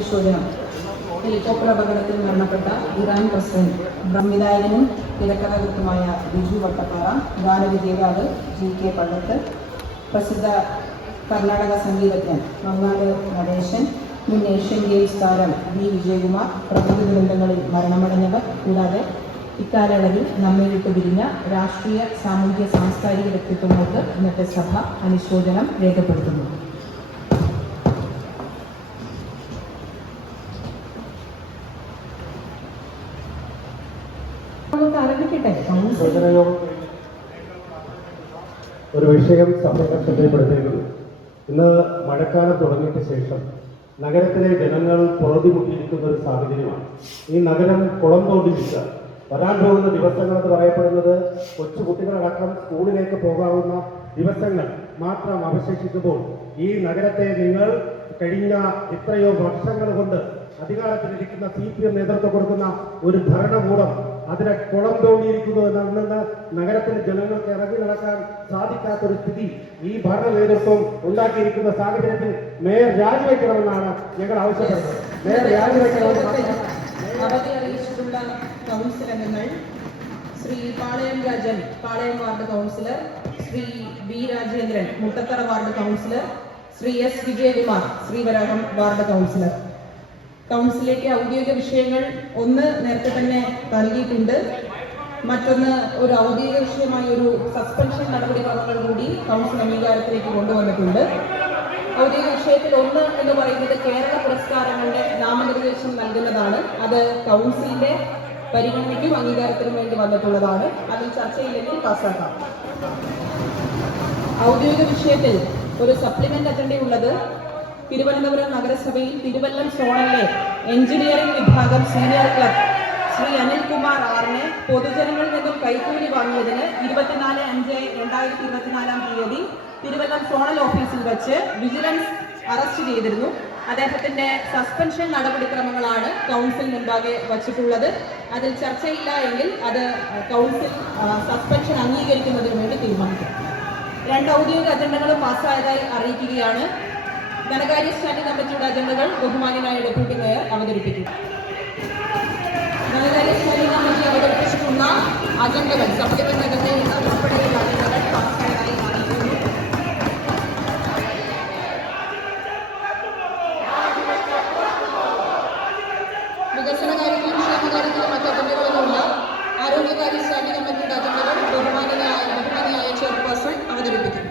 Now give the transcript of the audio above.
അനുശോചനം ഹെലികോപ്റ്റർ അപകടത്തിൽ മരണപ്പെട്ട ഇറാൻ പ്രസിഡന്റ് സംവിധായകനും തിരക്കഥാകൃത്തുമായ ബിജു വട്ടപ്പാറ ഗാനവിജേതാവ് ജി കെ പള്ളത്ത് പ്രസിദ്ധ കർണാടക സംഗീതജ്ഞൻ മങ്ങാട് നടേശൻ മുൻ ഏഷ്യൻ ഗെയിംസ് താരം വി വിജയകുമാർ പ്രകൃതി ദുരന്തങ്ങളിൽ മരണമടഞ്ഞവർ കൂടാതെ ഇക്കാലയളവിൽ നമ്മെ വിട്ടു പിരിഞ്ഞ രാഷ്ട്രീയ സാമൂഹ്യ സാംസ്കാരിക വ്യക്തിത്വങ്ങൾക്ക് ഇന്നത്തെ സഭ അനുശോചനം രേഖപ്പെടുത്തുന്നു. ഒരു വിഷയം സഭയെ ശ്രദ്ധയിൽപ്പെടുത്തിയിരുന്നു ഇന്ന് മഴക്കാലം തുടങ്ങിയിട്ട് ശേഷം നഗരത്തിലെ ജനങ്ങൾ പുറതിമുട്ടിയിരിക്കുന്ന ഒരു സാഹചര്യമാണ്. ഈ നഗരം കുളം തോണ്ടിപ്പിച്ച വരാൻ പോകുന്ന ദിവസങ്ങൾ എന്ന് പറയപ്പെടുന്നത് കൊച്ചു കുട്ടികളടക്കം സ്കൂളിലേക്ക് പോകാവുന്ന ദിവസങ്ങൾ മാത്രം അവശേഷിക്കുമ്പോൾ ഈ നഗരത്തെ നിങ്ങൾ കഴിഞ്ഞ എത്രയോ വർഷങ്ങൾ കൊണ്ട് അധികാരത്തിലിരിക്കുന്ന സി പി എം നേതൃത്വം കൊടുക്കുന്ന ഒരു ഭരണകൂടം അതിനെ കുളം തോണ്ടിയിരിക്കുന്നു എന്നാണ് നഗരത്തിലെ ജനങ്ങൾക്ക് ഇറങ്ങി നടക്കാൻ സാധിക്കാത്ത ഒരു സ്ഥിതി ഈ ഭരണ നേതൃത്വം ഉണ്ടാക്കിയിരിക്കുന്ന സാഹചര്യത്തിൽ മേയർ രാജിവെക്കണമെന്നാണ് ഞങ്ങൾ ആവശ്യപ്പെടുന്നത്. മേയർ രാജിവെക്കണമെന്ന് അവധി Shri Palayam Rajan Palayam ward councillor Shri B Rajendran Muttathara ward councillor Shri S Vijayakumar Sreevaraham ward councillor. കൗൺസിലേക്ക് ഔദ്യോഗിക വിഷയങ്ങൾ ഒന്ന് നേരത്തെ തന്നെ നൽകിയിട്ടുണ്ട്. മറ്റൊന്ന് ഒരു ഔദ്യോഗിക വിഷയമായ ഒരു സസ്പെൻഷൻ നടപടിക്രമങ്ങൾ കൂടി കൗൺസിൽ അംഗീകാരത്തിലേക്ക് കൊണ്ടുവന്നിട്ടുണ്ട്. ഔദ്യോഗിക വിഷയത്തിൽ ഒന്ന് എന്ന് പറയുന്നത് കേരള പുരസ്കാരങ്ങളുടെ നാമനിർദ്ദേശം നൽകുന്നതാണ്. അത് കൗൺസിലിന്റെ പരിഗണനയ്ക്കും അംഗീകാരത്തിനും വേണ്ടി വന്നിട്ടുള്ളതാണ്. അതിൽ ചർച്ചയില്ലെങ്കിൽ പാസ്സാക്കാം. ഔദ്യോഗിക വിഷയത്തിൽ ഒരു സപ്ലിമെന്റ് അജണ്ടയുള്ളത് തിരുവനന്തപുരം നഗരസഭയിൽ തിരുവല്ലം സോണലിലെ എഞ്ചിനീയറിംഗ് വിഭാഗം സീനിയർ ക്ലബ് ശ്രീ അനിൽകുമാർ ആറിനെ പൊതുജനങ്ങളിൽ നിന്നും കൈക്കൂലി വാങ്ങിയതിന് ഇരുപത്തിനാല് അഞ്ച് രണ്ടായിരത്തി ഇരുപത്തിനാലാം തീയതി തിരുവല്ലം സോണൽ ഓഫീസിൽ വെച്ച് വിജിലൻസ് അറസ്റ്റ് ചെയ്തിരുന്നു. അദ്ദേഹത്തിന്റെ സസ്പെൻഷൻ നടപടിക്രമങ്ങളാണ് കൗൺസിൽ മുൻപാകെ വച്ചിട്ടുള്ളത്. അതിൽ ചർച്ചയില്ല എങ്കിൽ അത് കൗൺസിൽ സസ്പെൻഷൻ അംഗീകരിക്കുന്നതിന് വേണ്ടി തീരുമാനിക്കും. രണ്ട് ഔദ്യോഗിക അജണ്ടകളും പാസ്സായതായി അറിയിക്കുകയാണ് ധനകാര്യ സ്റ്റാൻഡിംഗ് കമ്മിറ്റിയുടെ അജണ്ടകൾ ബഹുമാനായ ഡെപ്യൂട്ടി മേയർ അവതരിപ്പിക്കും. ധനകാര്യ സ്റ്റാൻഡിംഗ് കമ്മിറ്റി അവതരിപ്പിച്ചിട്ടുള്ള അജണ്ടകൾ സപ്ലിമെന്റ് അജണ്ടയിൽ ഉൾപ്പെടെയുള്ള അജണ്ടകൾ പാസ്സായതായി വികസന കാര്യത്തിലും ക്ഷേമകാര്യത്തിലും മറ്റ് അജണ്ടകളൊന്നുമില്ല. ആരോഗ്യകാര്യ സ്റ്റാൻഡിംഗ് കമ്മിറ്റിയുടെ അജണ്ടകൾ ബഹുമാനായ ബഹുമാനിയായ ചെയർപേഴ്സൺ അവതരിപ്പിക്കും.